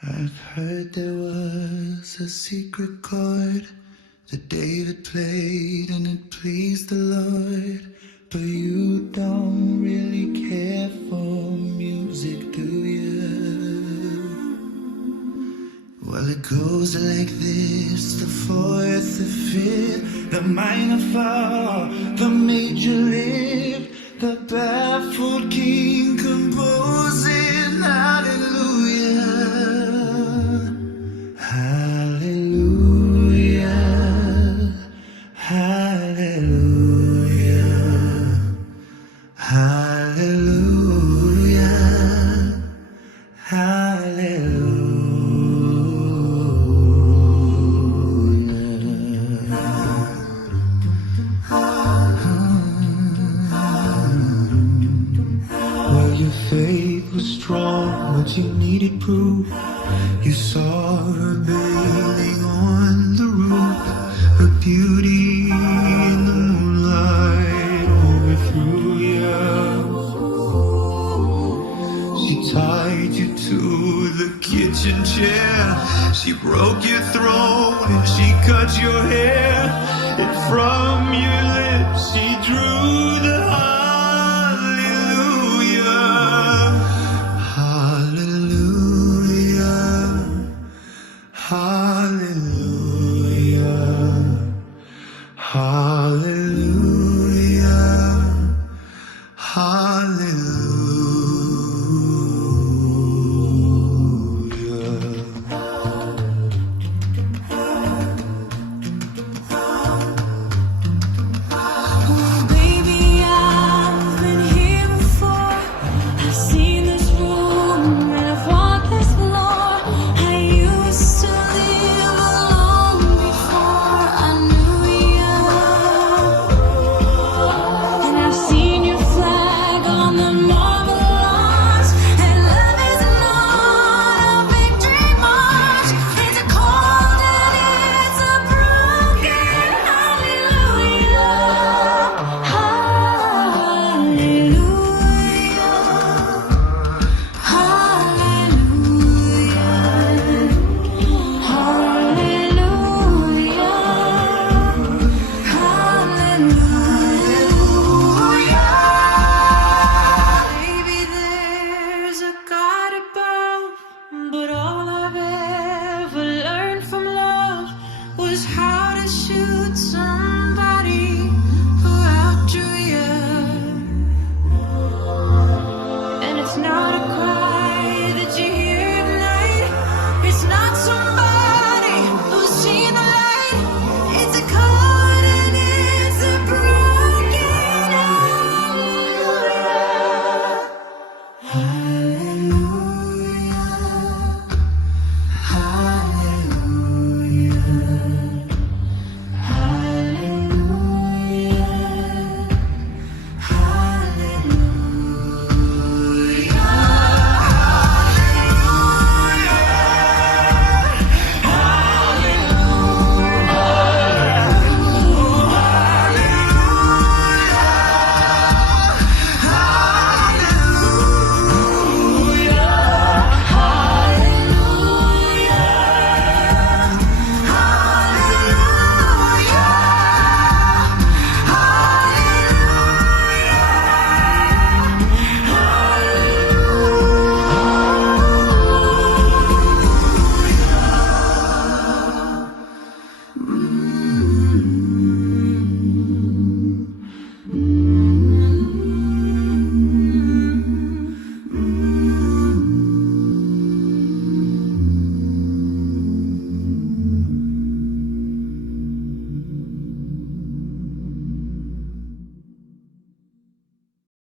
I've heard there was a secret chord that David played and it pleased the Lord. But you don't really care for music, do you? Well, it goes like this: the fourth, the fifth, the minor fall, the major lift, the baffled king composing hallelujah. Hallelujah, hallelujah, hallelujah, hallelujah. Well, your faith was strong, but you needed proof. You saw her bathing on the roof, her beauty in the moonlight overthrew you. She tied you to the kitchen chair, she broke your throat and she cut your hair, and from your lips she drew the hallelujah. Hallelujah, hallelujah, hallelujah, hallelujah. But all I've ever learned from love was how to shoot some